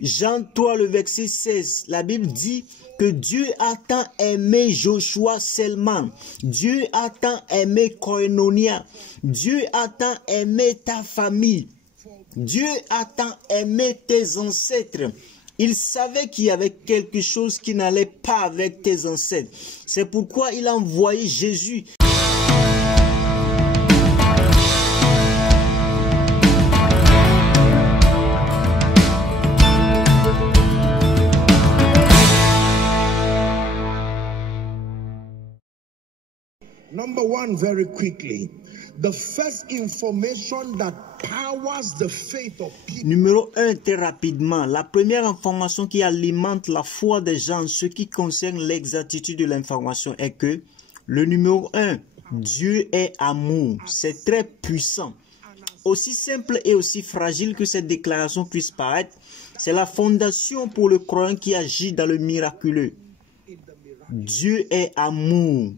Jean 3, le verset 16, la Bible dit que Dieu a tant aimé Joshua Selman, Dieu a tant aimé Koinonia, Dieu a tant aimé ta famille, Dieu a tant aimé tes ancêtres. Il savait qu'il y avait quelque chose qui n'allait pas avec tes ancêtres. C'est pourquoi il a envoyé Jésus. Number one, very quickly, the first information that powers the faith of people. Numéro 1, très rapidement, la première information qui alimente la foi des gens en ce qui concerne l'exactitude de l'information est que le numéro 1, Dieu est amour. C'est très puissant. Aussi simple et aussi fragile que cette déclaration puisse paraître, c'est la fondation pour le croyant qui agit dans le miraculeux. Dieu est amour.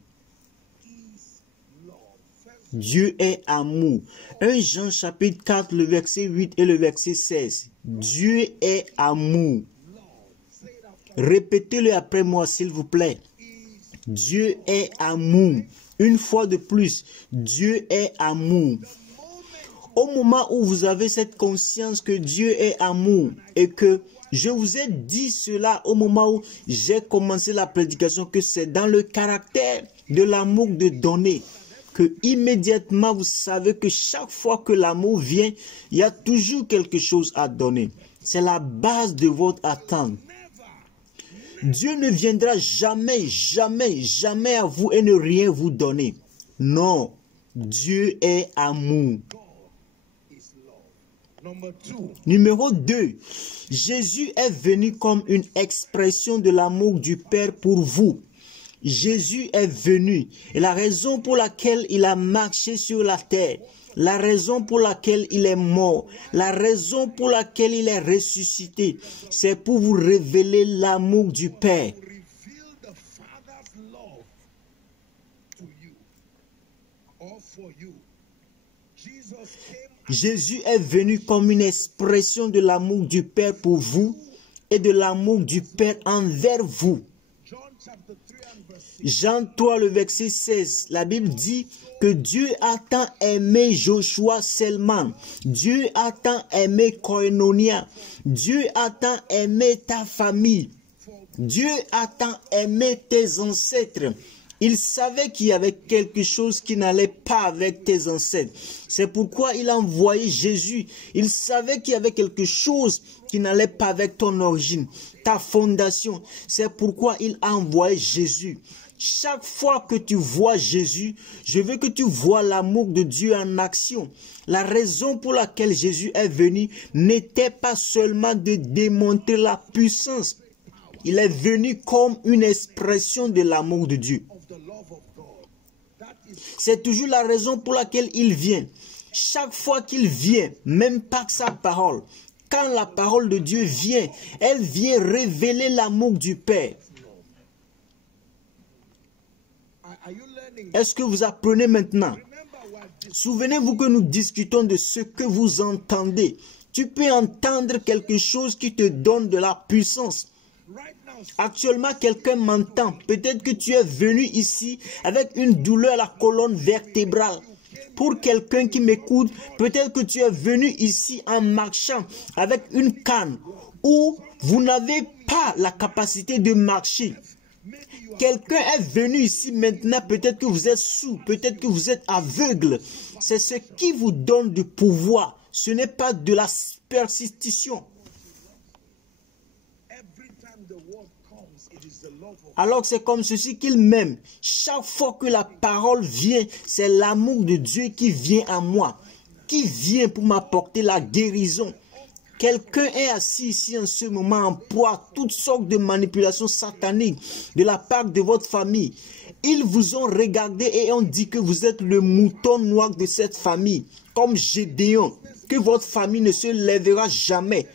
Dieu est amour. 1 Jean chapitre 4, le verset 8 et le verset 16. Dieu est amour. Répétez-le après moi, s'il vous plaît. Dieu est amour. Une fois de plus, Dieu est amour. Au moment où vous avez cette conscience que Dieu est amour et que je vous ai dit cela au moment où j'ai commencé la prédication, que c'est dans le caractère de l'amour de donner, que immédiatement vous savez que chaque fois que l'amour vient, il y a toujours quelque chose à donner. C'est la base de votre attente. Dieu ne viendra jamais, jamais, jamais à vous et ne rien vous donner. Non, Dieu est amour. Numéro 2, Jésus est venu comme une expression de l'amour du Père pour vous. Jésus est venu et la raison pour laquelle il a marché sur la terre, la raison pour laquelle il est mort, la raison pour laquelle il est ressuscité, c'est pour vous révéler l'amour du Père. Jésus est venu comme une expression de l'amour du Père pour vous et de l'amour du Père envers vous. Jean 3, le verset 16, la Bible dit que Dieu a tant aimé Joshua Selman, Dieu a tant aimé Koinonia, Dieu a tant aimé ta famille, Dieu a tant aimé tes ancêtres. Il savait qu'il y avait quelque chose qui n'allait pas avec tes ancêtres. C'est pourquoi il a envoyé Jésus. Il savait qu'il y avait quelque chose qui n'allait pas avec ton origine, ta fondation. C'est pourquoi il a envoyé Jésus. Chaque fois que tu vois Jésus, je veux que tu vois l'amour de Dieu en action. La raison pour laquelle Jésus est venu n'était pas seulement de démontrer la puissance. Il est venu comme une expression de l'amour de Dieu. C'est toujours la raison pour laquelle il vient. Chaque fois qu'il vient, même pas que sa parole, quand la parole de Dieu vient, elle vient révéler l'amour du Père. Est-ce que vous apprenez maintenant? Souvenez-vous que nous discutons de ce que vous entendez. Tu peux entendre quelque chose qui te donne de la puissance. Actuellement, quelqu'un m'entend. Peut-être que tu es venu ici avec une douleur à la colonne vertébrale. Pour quelqu'un qui m'écoute, peut-être que tu es venu ici en marchant avec une canne ou vous n'avez pas la capacité de marcher. Quelqu'un est venu ici maintenant, peut-être que vous êtes sourd, peut-être que vous êtes aveugle. C'est ce qui vous donne du pouvoir. Ce n'est pas de la superstition. Alors c'est comme ceci qu'il m'aime. Chaque fois que la parole vient, c'est l'amour de Dieu qui vient à moi, qui vient pour m'apporter la guérison. Quelqu'un est assis ici en ce moment en proie à toutes sortes de manipulations sataniques de la part de votre famille. Ils vous ont regardé et ont dit que vous êtes le mouton noir de cette famille, comme Gédéon, que votre famille ne se lèvera jamais.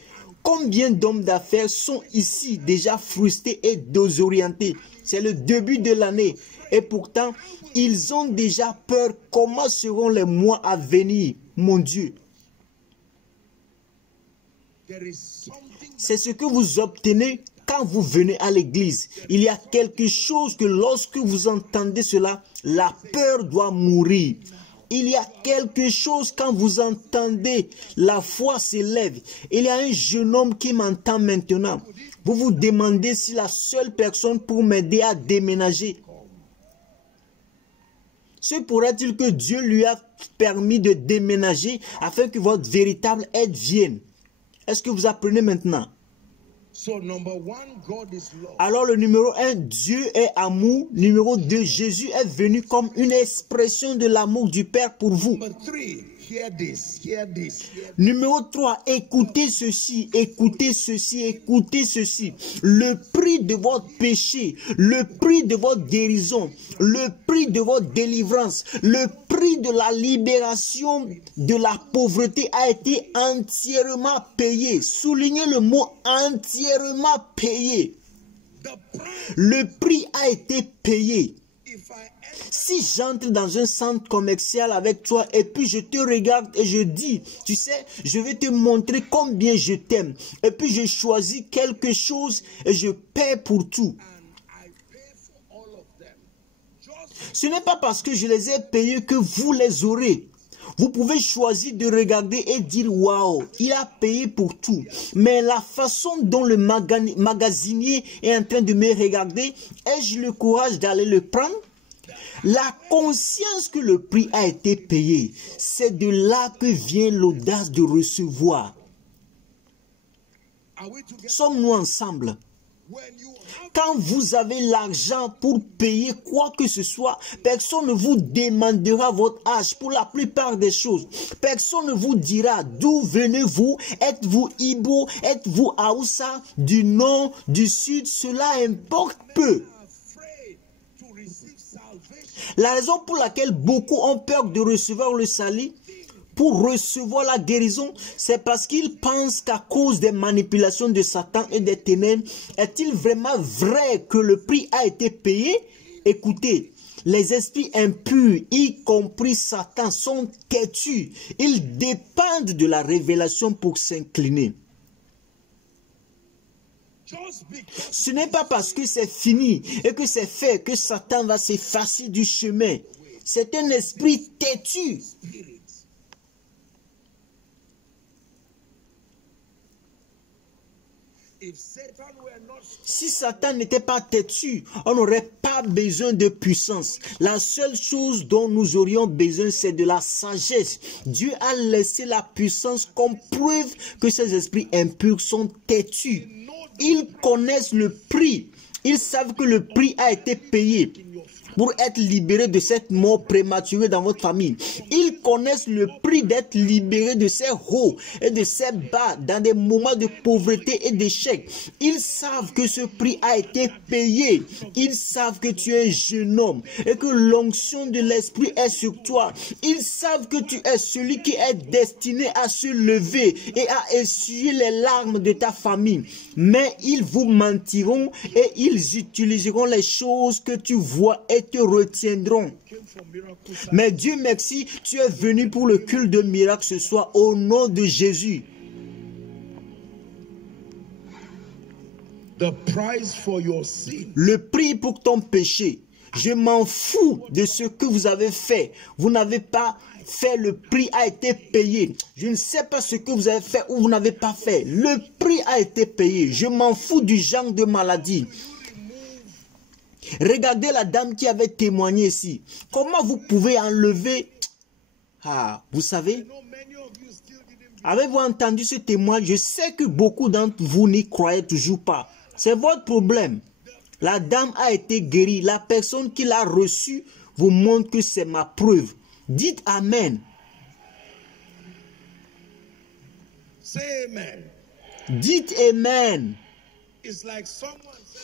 Combien d'hommes d'affaires sont ici déjà frustrés et désorientés? C'est le début de l'année et pourtant, ils ont déjà peur. Comment seront les mois à venir, mon Dieu? C'est ce que vous obtenez quand vous venez à l'église. Il y a quelque chose que lorsque vous entendez cela, la peur doit mourir. Il y a quelque chose quand vous entendez, la foi s'élève. Il y a un jeune homme qui m'entend maintenant. Vous vous demandez si la seule personne pour m'aider à déménager. Se pourrait-il que Dieu lui a permis de déménager afin que votre véritable aide vienne? Est-ce que vous apprenez maintenant? Alors le numéro 1, Dieu est amour. Numéro 2, Jésus est venu comme une expression de l'amour du Père pour vous. Numéro 3, écoutez ceci, écoutez ceci, écoutez ceci. Le prix de votre péché, le prix de votre guérison, le prix de votre délivrance, le prix de la libération de la pauvreté a été entièrement payé. Soulignez le mot entièrement payé. Le prix a été payé. Si j'entre dans un centre commercial avec toi et puis je te regarde et je dis, tu sais, je vais te montrer combien je t'aime. Et puis je choisis quelque chose et je paie pour tout. Ce n'est pas parce que je les ai payés que vous les aurez. Vous pouvez choisir de regarder et dire, waouh, il a payé pour tout. Mais la façon dont le magasinier est en train de me regarder, ai-je le courage d'aller le prendre? La conscience que le prix a été payé, c'est de là que vient l'audace de recevoir. Sommes-nous ensemble? Quand vous avez l'argent pour payer quoi que ce soit, personne ne vous demandera votre âge pour la plupart des choses. Personne ne vous dira d'où venez-vous, êtes-vous Ibo, êtes-vous Haoussa, du nord, du sud, cela importe peu. La raison pour laquelle beaucoup ont peur de recevoir le salut, pour recevoir la guérison, c'est parce qu'ils pensent qu'à cause des manipulations de Satan et des ténèbres, est-il vraiment vrai que le prix a été payé? Écoutez, les esprits impurs, y compris Satan, sont têtus. Ils dépendent de la révélation pour s'incliner. Ce n'est pas parce que c'est fini et que c'est fait que Satan va s'effacer du chemin. C'est un esprit têtu. Si Satan n'était pas têtu, on n'aurait pas besoin de puissance. La seule chose dont nous aurions besoin, c'est de la sagesse. Dieu a laissé la puissance comme preuve que ces esprits impurs sont têtus. Ils connaissent le prix. Ils savent que le prix a été payé pour être libéré de cette mort prématurée dans votre famille. Ils connaissent le prix d'être libéré de ces hauts et de ces bas dans des moments de pauvreté et d'échec. Ils savent que ce prix a été payé. Ils savent que tu es un jeune homme et que l'onction de l'esprit est sur toi. Ils savent que tu es celui qui est destiné à se lever et à essuyer les larmes de ta famille. Mais ils vous mentiront et ils utiliseront les choses que tu vois et te retiendront. Mais Dieu merci, tu es venu pour le culte de miracle ce soir au nom de Jésus. Le prix pour ton péché. Je m'en fous de ce que vous avez fait. Vous n'avez pas fait, le prix a été payé. Je ne sais pas ce que vous avez fait ou vous n'avez pas fait. Le prix a été payé. Je m'en fous du genre de maladie. Regardez la dame qui avait témoigné ici. Comment vous pouvez enlever... Ah, vous savez, avez-vous entendu ce témoignage? Je sais que beaucoup d'entre vous n'y croyez toujours pas. C'est votre problème. La dame a été guérie. La personne qui l'a reçue vous montre que c'est ma preuve. Dites Amen. Dites Amen.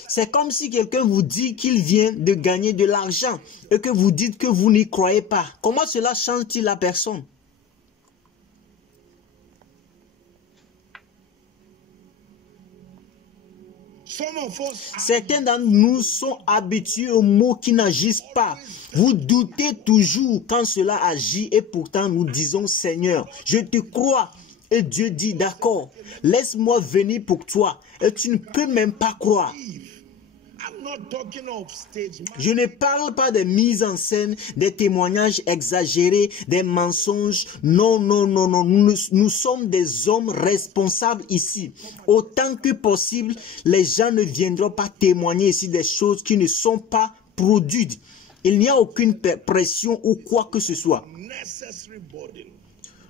C'est comme si quelqu'un vous dit qu'il vient de gagner de l'argent et que vous dites que vous n'y croyez pas. Comment cela change-t-il la personne? Certains d'entre nous sont habitués aux mots qui n'agissent pas. Vous doutez toujours quand cela agit et pourtant nous disons Seigneur, je te crois. Et Dieu dit, d'accord, laisse-moi venir pour toi. Et tu ne peux même pas croire. Je ne parle pas des mises en scène, des témoignages exagérés, des mensonges. Non, non, non, non. Nous sommes des hommes responsables ici. Autant que possible, les gens ne viendront pas témoigner ici des choses qui ne sont pas produites. Il n'y a aucune pression ou quoi que ce soit.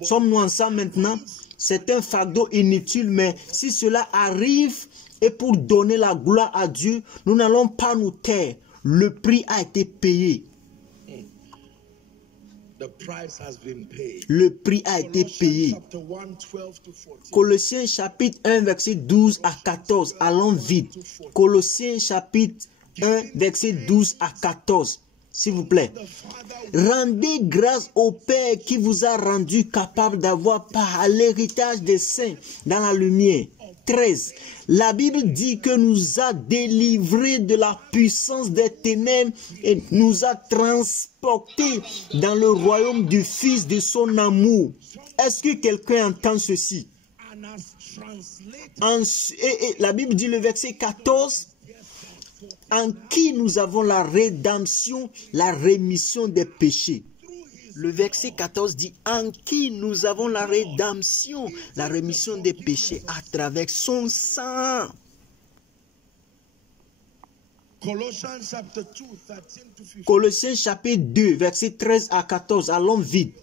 Sommes-nous ensemble maintenant? C'est un fardeau inutile, mais si cela arrive et pour donner la gloire à Dieu, nous n'allons pas nous taire. Le prix a été payé. Le prix a été payé. Colossiens chapitre 1, verset 12 à 14. Allons vite. Colossiens chapitre 1, verset 12 à 14. S'il vous plaît. Rendez grâce au Père qui vous a rendu capable d'avoir part à l'héritage des saints dans la lumière. 13. La Bible dit que nous a délivrés de la puissance des ténèbres et nous a transportés dans le royaume du Fils de son amour. Est-ce que quelqu'un entend ceci? La Bible dit le verset 14. En qui nous avons la rédemption, la rémission des péchés. Le verset 14 dit, en qui nous avons la rédemption, la rémission des péchés à travers son sang. Colossiens chapitre 2, verset 13 à 14, allons vite.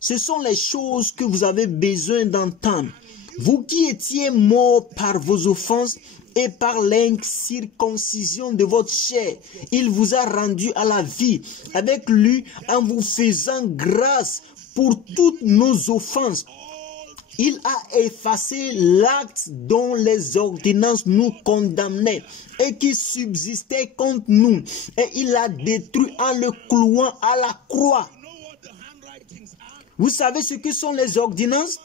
Ce sont les choses que vous avez besoin d'entendre. Vous qui étiez morts par vos offenses et par l'incirconcision de votre chair, il vous a rendu à la vie avec lui en vous faisant grâce pour toutes nos offenses. Il a effacé l'acte dont les ordonnances nous condamnaient et qui subsistait contre nous. Et il l'a détruit en le clouant à la croix. Vous savez ce que sont les ordonnances?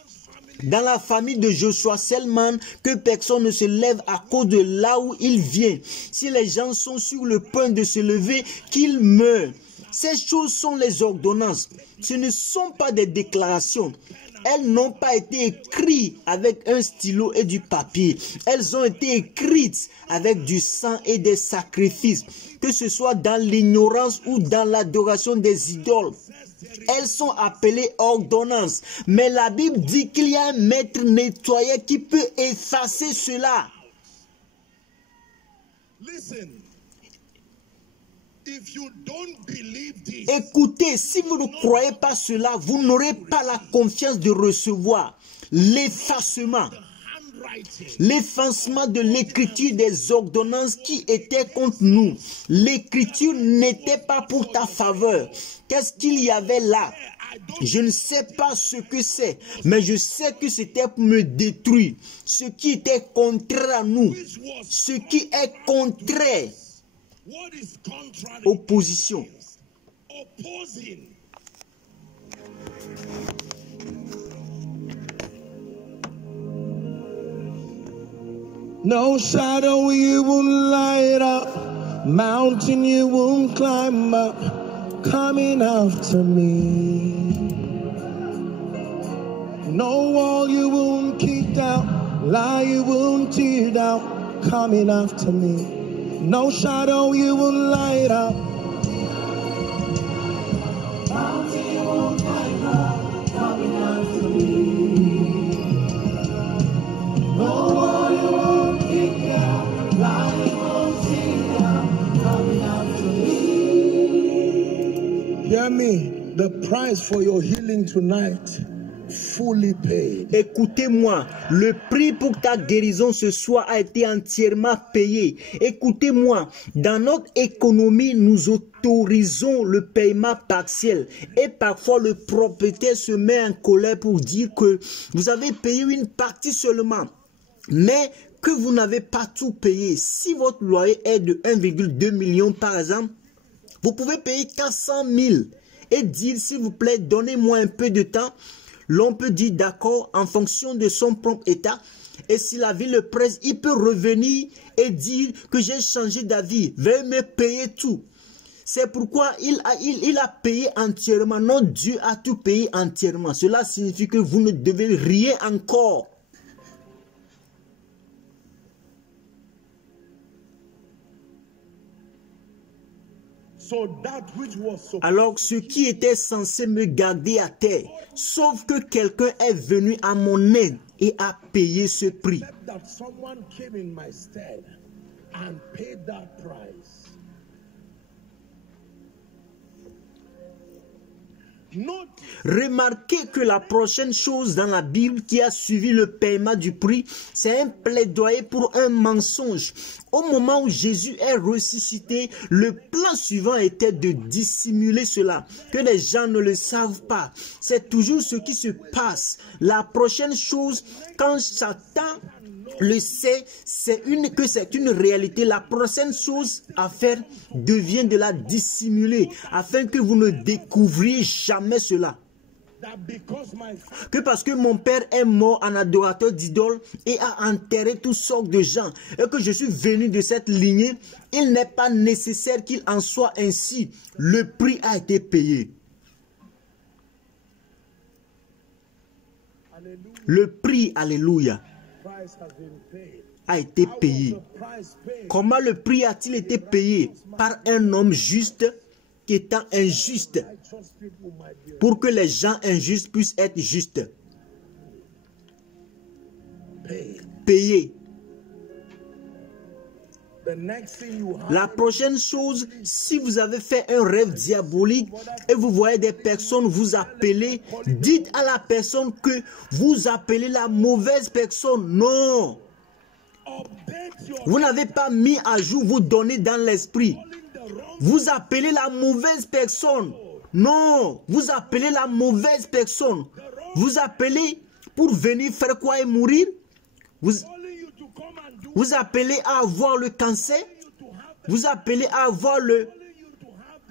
Dans la famille de Joshua Selman, que personne ne se lève à cause de là où il vient. Si les gens sont sur le point de se lever, qu'ils meurent. Ces choses sont les ordonnances. Ce ne sont pas des déclarations. Elles n'ont pas été écrites avec un stylo et du papier. Elles ont été écrites avec du sang et des sacrifices. Que ce soit dans l'ignorance ou dans l'adoration des idoles. Elles sont appelées ordonnances. Mais la Bible dit qu'il y a un maître nettoyeur qui peut effacer cela. Écoutez, si vous ne croyez pas cela, vous n'aurez pas la confiance de recevoir l'effacement. L'effacement de l'écriture des ordonnances qui étaient contre nous. L'écriture n'était pas pour ta faveur. Qu'est-ce qu'il y avait là? Je ne sais pas ce que c'est, mais je sais que c'était pour me détruire. Ce qui était contraire à nous. Ce qui est contraire. Opposition. No shadow you won't light up, mountain you won't climb up, coming after me. No wall you won't kick down, lie you won't tear down, coming after me. No shadow you won't light up, mountain you won't climb up, coming after me. No wall you won't kick down, lie you won't tear down, coming after me. Hear me, the price for your healing tonight. Fully paid. Écoutez-moi, le prix pour ta guérison ce soir a été entièrement payé. Écoutez-moi, dans notre économie, nous autorisons le paiement partiel. Et parfois, le propriétaire se met en colère pour dire que vous avez payé une partie seulement. Mais que vous n'avez pas tout payé. Si votre loyer est de 1,2 million par exemple, vous pouvez payer 400 000 et dire s'il vous plaît, donnez-moi un peu de temps. L'on peut dire d'accord en fonction de son propre état. Et si la vie le presse, il peut revenir et dire que j'ai changé d'avis. Veuillez me payer tout. C'est pourquoi il a payé entièrement. Non, Dieu a tout payé entièrement. Cela signifie que vous ne devez rien encore. Alors, ce qui était censé me garder à terre, sauf que quelqu'un est venu à mon aide et a payé ce prix. Remarquez que la prochaine chose dans la Bible qui a suivi le paiement du prix, c'est un plaidoyer pour un mensonge. Au moment où Jésus est ressuscité, le plan suivant était de dissimuler cela, que les gens ne le savent pas. C'est toujours ce qui se passe. La prochaine chose, quand Satan le sait, que c'est une réalité. La prochaine chose à faire devient de la dissimuler, afin que vous ne découvriez jamais cela. Que parce que mon père est mort en adorateur d'idoles et a enterré toutes sortes de gens, et que je suis venu de cette lignée, il n'est pas nécessaire qu'il en soit ainsi. Le prix a été payé. Le prix, alléluia, a été payé. Comment le prix a-t-il été payé? Par un homme juste qui étant injuste, pour que les gens injustes puissent être justes. Payé. La prochaine chose, si vous avez fait un rêve diabolique et vous voyez des personnes vous appeler, dites à la personne que vous appelez la mauvaise personne. Non. Vous n'avez pas mis à jour vos données dans l'esprit. Vous appelez la mauvaise personne. Non. Vous appelez la mauvaise personne. Vous appelez pour venir faire quoi et mourir? Vous appelez à avoir le cancer? Vous appelez à avoir le...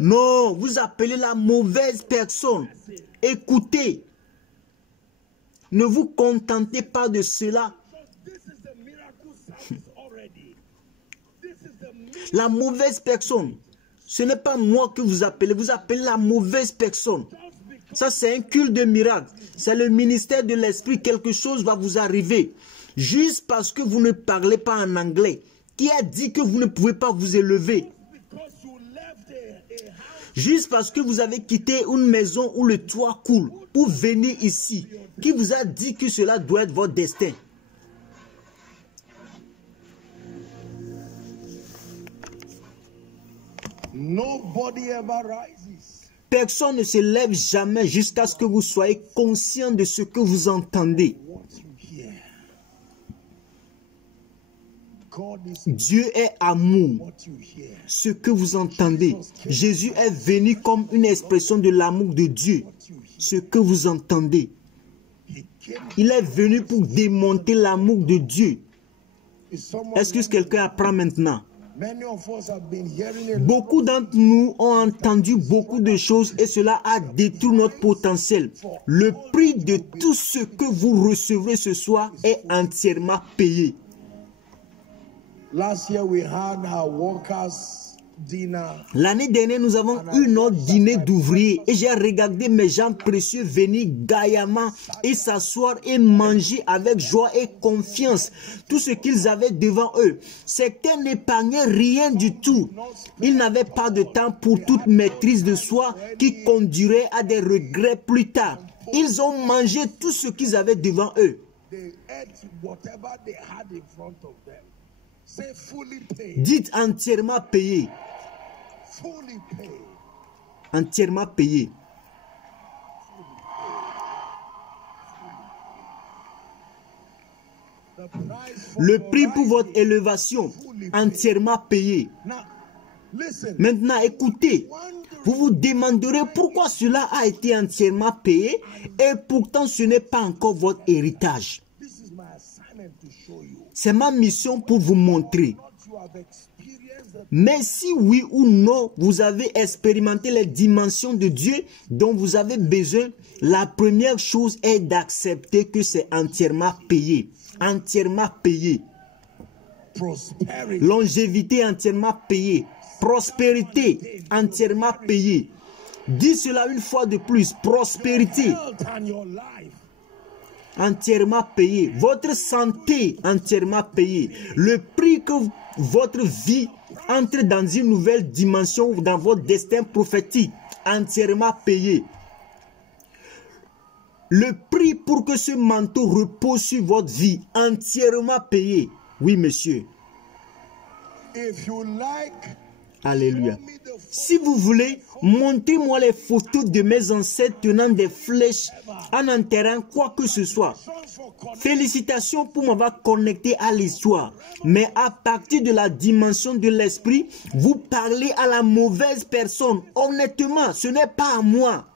Non, vous appelez la mauvaise personne. Écoutez. Ne vous contentez pas de cela. La mauvaise personne, ce n'est pas moi que vous appelez la mauvaise personne. Ça, c'est un culte de miracle. C'est le ministère de l'esprit. Quelque chose va vous arriver. Juste parce que vous ne parlez pas en anglais. Qui a dit que vous ne pouvez pas vous élever? Juste parce que vous avez quitté une maison où le toit coule pour venir ici. Qui vous a dit que cela doit être votre destin? Personne ne se lève jamais jusqu'à ce que vous soyez conscient de ce que vous entendez. Dieu est amour. Ce que vous entendez. Jésus est venu comme une expression de l'amour de Dieu. Ce que vous entendez. Il est venu pour démonter l'amour de Dieu. Est-ce que quelqu'un apprend maintenant? Beaucoup d'entre nous ont entendu beaucoup de choses et cela a détruit notre potentiel. Le prix de tout ce que vous recevrez ce soir est entièrement payé. L'année dernière, nous avons eu notre dîner d'ouvriers et j'ai regardé mes gens précieux venir gaillamment et s'asseoir et manger avec joie et confiance tout ce qu'ils avaient devant eux. Certains n'épargnaient rien du tout. Ils n'avaient pas de temps pour toute maîtrise de soi qui conduirait à des regrets plus tard. Ils ont mangé tout ce qu'ils avaient devant eux. Dites entièrement payé. Entièrement payé. Le prix pour votre élévation, entièrement payé. Maintenant, écoutez. Vous vous demanderez pourquoi cela a été entièrement payé et pourtant ce n'est pas encore votre héritage. C'est ma mission pour vous montrer. Mais si oui ou non, vous avez expérimenté les dimensions de Dieu dont vous avez besoin, la première chose est d'accepter que c'est entièrement payé. Entièrement payé. prosperity. Longévité entièrement payée. Prospérité entièrement payée. Dis cela une fois de plus. Prospérité Health and your life. entièrement payée. Votre santé entièrement payée. Le prix que votre vie entre dans une nouvelle dimension, dans votre destin prophétique, entièrement payé. Le prix pour que ce manteau repose sur votre vie, entièrement payé. Oui, monsieur. If you like, Alléluia. Si vous voulez, montrez-moi les photos de mes ancêtres tenant des flèches en enterrant quoi que ce soit. Félicitations pour m'avoir connecté à l'histoire. Mais à partir de la dimension de l'esprit, vous parlez à la mauvaise personne. Honnêtement, ce n'est pas à moi.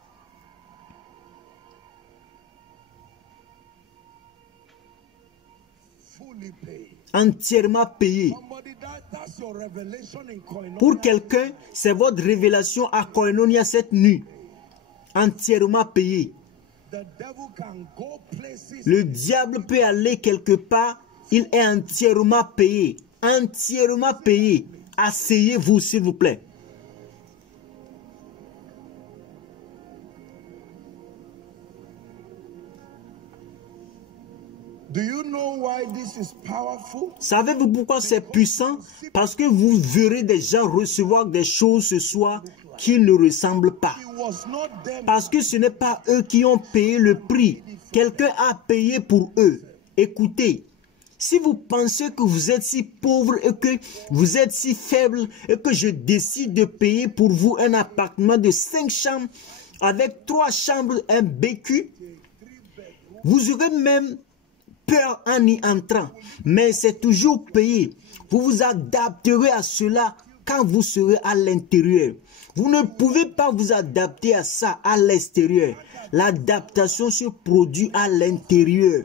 fully paid. Entièrement payé. Somebody, that's your revelation in Koinonia. Pour quelqu'un, c'est votre révélation à Koinonia cette nuit. Entièrement payé. The devil can go places. Le diable peut aller quelque part, il est entièrement payé. Entièrement payé. Asseyez-vous, s'il vous plaît. Do you know why this is powerful? Savez-vous pourquoi c'est puissant? Parce que vous verrez des gens recevoir des choses ce soir qui ne ressemblent pas. It was not them. Parce que ce n'est pas eux qui ont payé le prix. Quelqu'un a payé pour eux. Écoutez, si vous pensez que vous êtes si pauvre et que vous êtes si faible et que je décide de payer pour vous un appartement de 5 chambres avec 3 chambres, un BQ, vous aurez même peur en y entrant. Mais c'est toujours payé. Vous vous adapterez à cela quand vous serez à l'intérieur. Vous ne pouvez pas vous adapter à ça à l'extérieur. L'adaptation se produit à l'intérieur.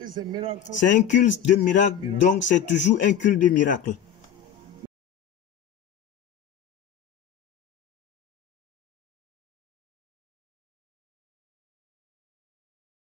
It's a miracle. C'est un culte de miracle, donc c'est toujours un culte de miracle.